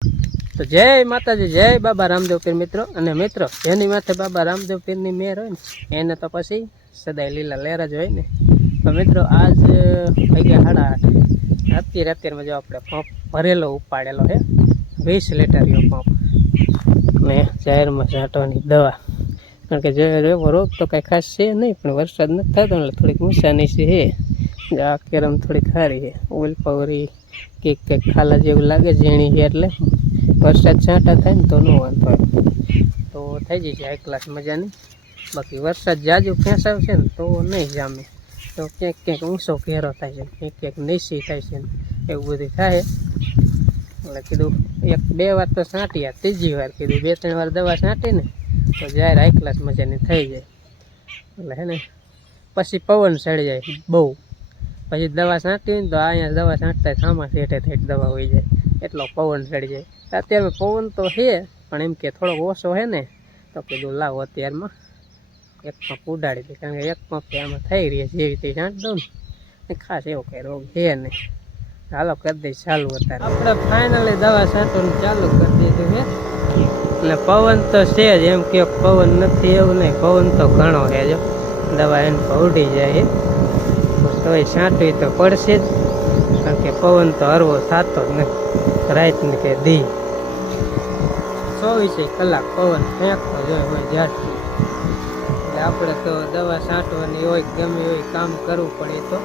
તો જય માતાજી, જય બાબા રામદેવ પીર મિત્રો. અને મિત્રો જેની માથે બાબા રામદેવ પીરની મેર હોય ને એને તો પછી સદાય લીલા લહેર જ હોય ને. તો મિત્રો આજ વાગ્યા 8:30 અત્યારમાં જો આપણે પંપ ભરેલો ઉપાડેલો છે 20 લીટરીયો પંપ ને જાહેરમાં છાંટવાની દવા. કારણ કે એવો રોગ તો કાંઈ ખાસ છે નહીં, પણ વરસાદ નથી થતો એટલે થોડીક નુકસાની છે. આ કેરમ થોડીક સારી છે, ઓઇલ પાવરી કંઈક ખાલા જેવું લાગે ઝીણી છે, એટલે વરસાદ છાંટા થાય ને તો ન વાંધો આવે તો થઈ જશે હાઈ ક્લાસ મજાની. બાકી વરસાદ જાજુ ખેંચાવશે ને તો નહીં જામે, તો ક્યાંક ક્યાંક ઊંચો ઘેરો થાય છે, ક્યાંક ક્યાંક નીચી થાય છે, એવું બધું થાય. એટલે કીધું 1-2 વાર તો છાંટ્યા, ત્રીજી વાર કીધું 2-3 વાર દવા છાંટી ને તો જાહેર હાઈ ક્લાસ મજાની થઈ જાય. એટલે હે ને પછી પવન ચડી જાય બહુ, પછી દવા છાંટી ને તો અહીંયા દવા છાંટતા થામા શેઠે થઈ દવા હોઈ જાય, એટલો પવન ચડી જાય. અત્યારે પવન તો છે પણ એમ કે થોડોક ઓછો છે ને, તો કીધું લાવો અત્યારમાં એક પંપ ઉડાડી દે. કારણ કે એક પંપ આમાં થઈ રહી છે, જેવી તે છાંટ દઉં ને ખાસ એવો કંઈ રોગ છે નહીં. હાલો કરી દઈશ ચાલુ. અત્યારે આપણે ફાઇનલી દવા છાંટવાનું ચાલુ કરી દીધું છે. એટલે પવન તો છે જ, એમ કે પવન નથી એવું નહીં, પવન તો ઘણો છે. જો દવા એને પર ઉડી જાય તોય છાંટવી તો પડશે જ, કારણ કે પવન તો હરવો થતો જ નથી. રાતને કે દી 24 કલાક પવન ફેંકતો જ હોય ઝાટકી. એટલે આપણે તો દવા છાંટવાની હોય, ગમે હોય કામ કરવું પડે તો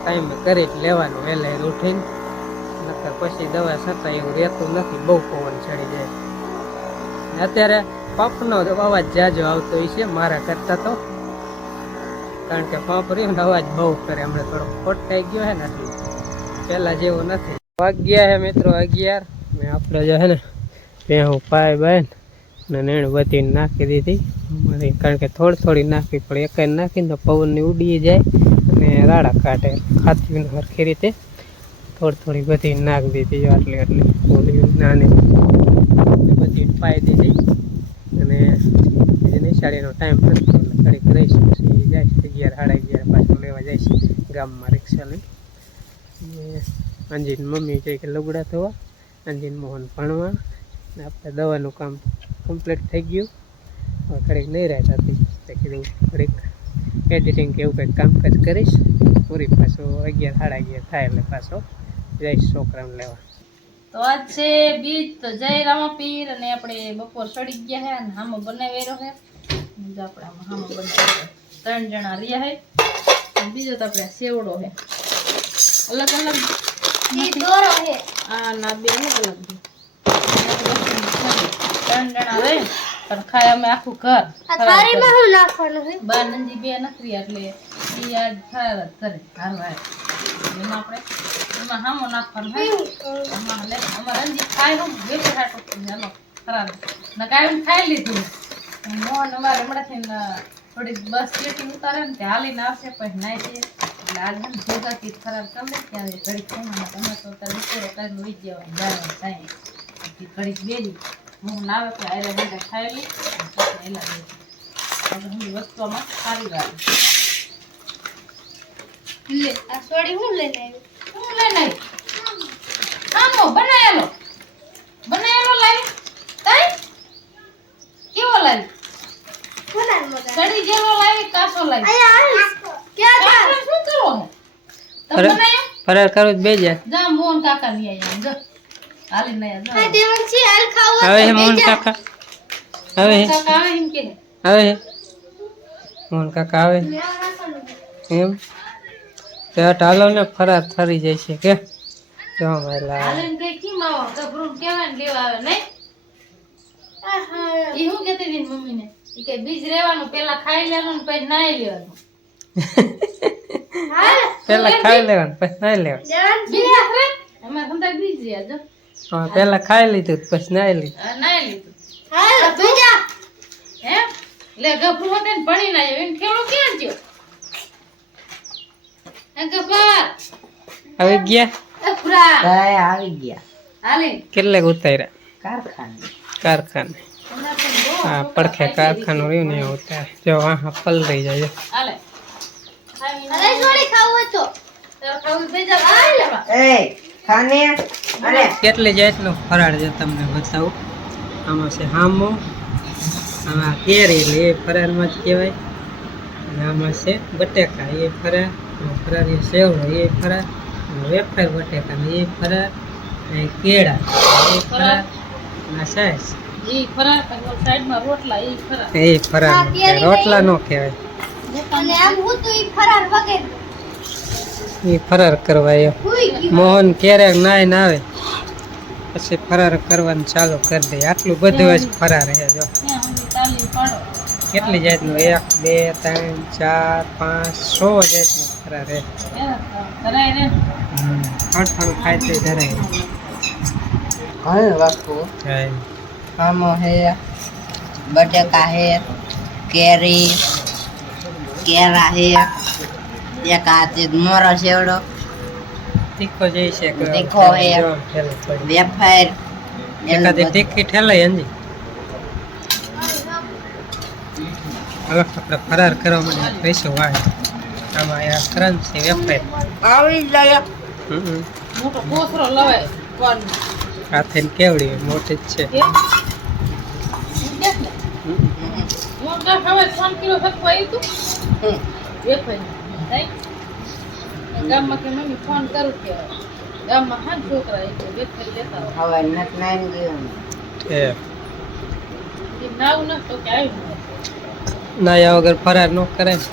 ટાઈમે કરી જ લેવાનું વહેલા ઉઠીને, નકર પછી દવા છાંટાય એવું રહેતું નથી, બહુ પવન ચડી જાય. અત્યારે પંપનો અવાજ જાજો આવતો હોય છે મારા કરતા તો, કારણ કે પંપ રહ્યો ને અવાજ બહુ કરે. હમણાં થોડો ખોટ થઈ ગયો છે ને, એટલે પહેલાં જેવું નથી. વાગ્યા છે મિત્રો 11 ને આપણે જે છે ને ભેહું પાય બાય ને નેણ વધીને નાખી દીધી અમારી, કારણ કે થોડી નાખવી પડે. એકાઈ નાખીને તો પવનની ઉડી જાય અને રાડા કાઢે. ખાતી સરખી રીતે થોડી વધીને નાખી દીધી, આટલી નાની બધી પાઈ દીધી. અને બીજી નિશાળીનો ટાઈમ નથી એટલે ઘડીક રહીશ, પછી જાય 11-11:30 પાછું લેવા જઈશ ગામમાં રિક્ષા લઈ. અંજીન મમ્મી કહે કે લુગડા ધોવા, અંજીન મોહન ભણવા, ને આપણે દવાનું કામ કમ્પ્લીટ થઈ ગયું. હવે ઘડીક નહીં રહેતા હતી તો કીધું ઘડીક એડિટિંગ કે એવું કંઈક કામકાજ કરીશ. પૂરી પાછો 11-11:30 થાય એટલે પાછો જઈશ છોકરાને લેવા. તો આજ છે બીજ, તો જય રામાપીર. અને આપણે બપોર સડી ગયા છે અને હામો બનાવેલો છે. આપણે આમાં હામો બનાવેલો 3 જણા રહ્યા છે. બીજો તો આપણે સેવડો છે, અલગ અલગ દોરો છે. આ ના બે અલગ અલગ 3 જણા રહે પણ ખાય અમે આખું ઘર. થાળીમાં શું નાખવાનું છે? બા નંદી બે નથી એટલે ઈ આજ ફરાર જ કરે હારવા. એમાં આપણે એમાં હામો નાખવાનું છે. આમાં લે અમાર અંજી ખાય હું બેઠે હાટો ચાલો ફરાર ના કાયમ ખાઈ લીધું. મોહન અમારે હમણાંથી થોડીક બસ પેટી ઉતારે ને તે હાલીને આવશે પછી નાય છે. એટલે આજ ને ભેગાથી ફરાર કરી લે ત્યારે ઘડીક ખાવામાં તમે તો તાર બપોરો કરીને ઉઈ જવાનું જાણવા થાય. ઘડીક બેરી હું લાવે તો આરે બધા ખાઈ લે એલા દે. આપણે હું વસ્તુમાં સારી લાગે લે. આ સોડી હું લઈને આવી આમો બનાયેલો લાવી તાઈ કેવો લાવી કડી જેવો લાવી કાસો લાવી ક્યાં શું કરો તમે બનાયો ફરાર કરું જ બેજા જા મોહન કાકા લઈ આયા જો હાલી નયા જા આ દેવનસી હાલ ખાવો હવે મોહન કાકા હવે કાકા આવે એમ કે હવે મોહન કાકા આવે એમ તો ચાલો ને ફરાર થરી જાય છે કે જો માલા હાલીન કઈ કી માવો ગભરું કેવાન લેવા આવે નહીં. આહા ઈ હું કહેતી હતી મમ્મીને ઈ કે બીજ રહેવાનું પેલા ખાઈ લેવાનું પછી નાઈ લેવાનું. પેલા ખાઈ લેવાનું પછી નાઈ લેવાનું. બીજ રે અમાર હંદા બીજ રહ્યા જો. હા પેલા ખાઈ લીધું પછી નાઈ લીધું. નાઈ લીધું હાલ બીજા હે લે ગભરું હોતે ને ભણી ના આવ્યો એમ ખેલો ક્યાં ગયો એ ગભર આવી ગયા આવી ગયા હાલે કેટલે ઉતાર્યા કારખાને હા પડખે કારખાનું રહ્યું ને ઉતારે જો હા પલ રહી જાય હાલે અરે થોડી ખાવું તો ખાવું બેજા હાલે એ ખાને કેટલી જાતનો ફરાળ છે તમને બતાવું. આમાં છે હામો, આમાં કેરી એટલે એ ફરાળમાં જ કહેવાય. અને આમાં છે બટેકા એ ફરાળ, ફરાળી સેવડો એ ફરાળ, વેફર બટેકા એ ફરાળ, અને કેળા એ ફરાળ, અને સાસ ઈ ફરાર સાઈડમાં રોટલા ઈ ફરાર. એ ફરાળ. રોટલા નો કહેવાય, અને આમ હું તો ઈ ફરાર વગર એ ફરાર કરવા એ મોહન ક્યારેક નાય ના આવે પછી ફરાર કરવાનું ચાલુ કરી દે. આટલું બધું જ ફરાર છે. જો ત્યાં સુધી તાલી પાડો. કેટલી જાતનું 1 2 3 4 5 6 જાતનું ફરાર છે. કરાય ને થોડું થોડું ખાય તો ધરાય. ઘણું વસ્તુ હા. આમો હે, બટેકા હે, કેરી, કેળા હે, એક આ તે મોરો સેવડો, તીખો જઈ છે કે તીખો હે, વેફર, એકાદી તીખી ઠેલાય અંજી. હવે આપણે ફરાર કરવા માટે પૈસો વાળે. આમાં આ ક્રંચ છે વેફર. આવી જાય. મોટો કોસરો લવાય કોણ હાથે કેવડી મોટી જ છે. મોટા ખવાય 3 કિલો ફટકો આવી તું એક ભાઈ નહીં ગામમાં કે મમ્મી ફોન કરું કે ગામમાં હાન છોકરા એક બે ફરી લેતા હવે નટ નાઈન ગયું. એ નાવ ન તો કે આવ્યું નાયા વગર ફરાર ન કરે ને.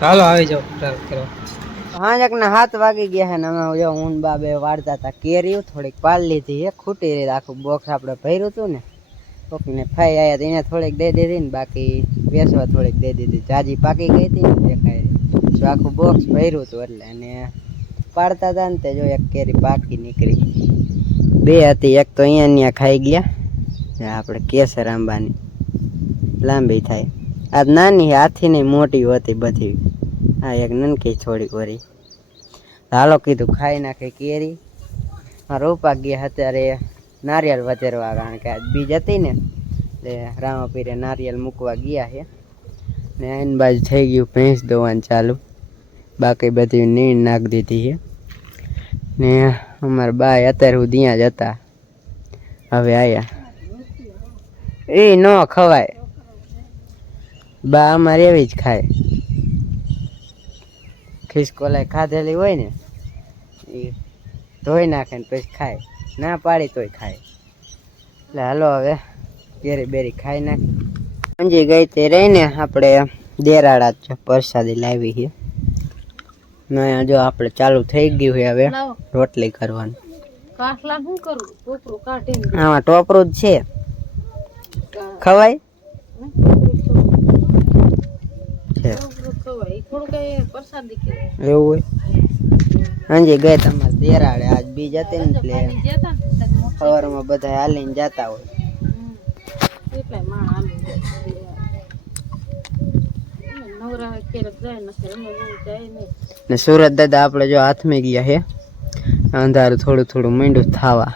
હાલો આવી જાઓ ફરાર કરવા. હાજક ના 7 વાગી ગયા છે ને અમે જો ઊન બાબે વાળતા હતા કેરીઓ થોડીક પાલ લીધી છે. ખૂટી રહી આખું બોક્સ આપણે ભર્યું હતું ને કોકને ફાઈ આવ્યા તો એને થોડીક દઈ દીધી ને બાકી વેસવા થોડીક દઈ દીધી. જાજી પાકી ગઈ હતી ને દેખાય તો આખું બોક્સ ભર્યું હતું એટલે અને પાડતા હતા ને તે જો એક કેરી પાકી નીકળી. 2 હતી, એક તો અહીંયા ખાઈ ગયા. આપણે કેસર આંબાની લાંબી થાય. આ નાની હાથી ની મોટી હતી બધી. હા એક નનકી થોડીક વરી. હાલો કીધું ખાઈ નાખે કેરી. રૂપા ગયા અત્યારે નારિયેળ વધેરવા કારણ કે આજ બીજ હતી ને એટલે રામાપીરે નારિયેળ મૂકવા ગયા છે ને એની બાજુ થઈ ગયું ભેંસ દોવાનું ચાલુ. બાકી બધી નીણ નાખી દીધી છે ને અમારા બાય અત્યારે હું ત્યાં જ હતા હવે આયા. એ ન ખવાય બા અમારે એવી જ ખાય. ખિસકોલાઈ ખાધેલી હોય ને એ ધોઈ નાખે ને પછી ખાય. ના પાડી તોય ખાય. એટલે હાલો હવે કેરી બેરી ખાઈ નાખી. સમજી ગઈ તે રહીને આપણે દેરાડા જ પ્રસાદી લાવી છે ને જો આપણે ચાલુ થઈ ગયું છે હવે રોટલી કરવાનું. કાટલા શું કરું ટોપરું કાઢીને આમાં ટોપરું જ છે ખવાય છે ખવાય થોડું કઈ પ્રસાદી કે એવું હોય. હાજી ગઈ તમારે દેરાડે આજ બીજ હતી ને એટલે જતા ને સવારમાં બધા હાલીને જતા હોય. એટલે માં આલી નવરા ક્યારેક જાય નથી અમે જાય નહીં. ને સુરત દાદા આપણે જો હાથમાં ગયા છે. અંધારું થોડું થોડું મીંડું થવા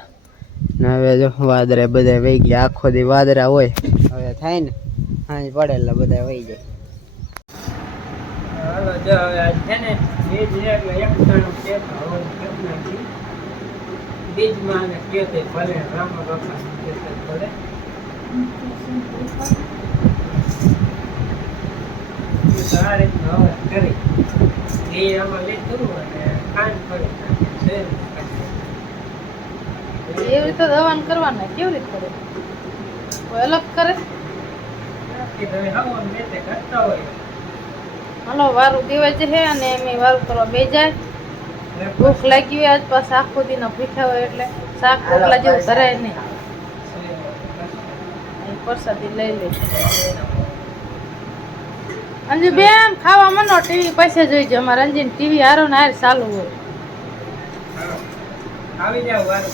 ને હવે જો વાદળા બધા વહી ગયા. આખો દી વાદળા હોય હવે થાય ને સાંજ પડે એટલે બધા વહી જાય. હાલો જો હવે આજ છે ને બીજ એટલે એક ટાણું ખેત હવે ખેત નાખી બીજમાં અને ખેત ભલે રામા બાપા ખેત ભલે આ રીતના હવે કરી એ આમાં લીધું અને ખાંડ પડી એવી રીતે દવાન કરવાના કેવી રીતે કરે કોઈ અલગ કરે. હાલો વારું દેવાય છે અને એમ વારું કરવા બે જાય. ભૂખ લાગી હોય આજ પાછા આખો દી ભૂખ્યા હોય એટલે શાક રોટલા જેવું ધરાય નહીં. પ્રસાદી લઈ લે અંજી બેન ખાવા મનો ટીવી પાસે જોઈજો. અમારે અંજી ટીવી હારો ને હાર ચાલુ હોય. આવી જાવ વાત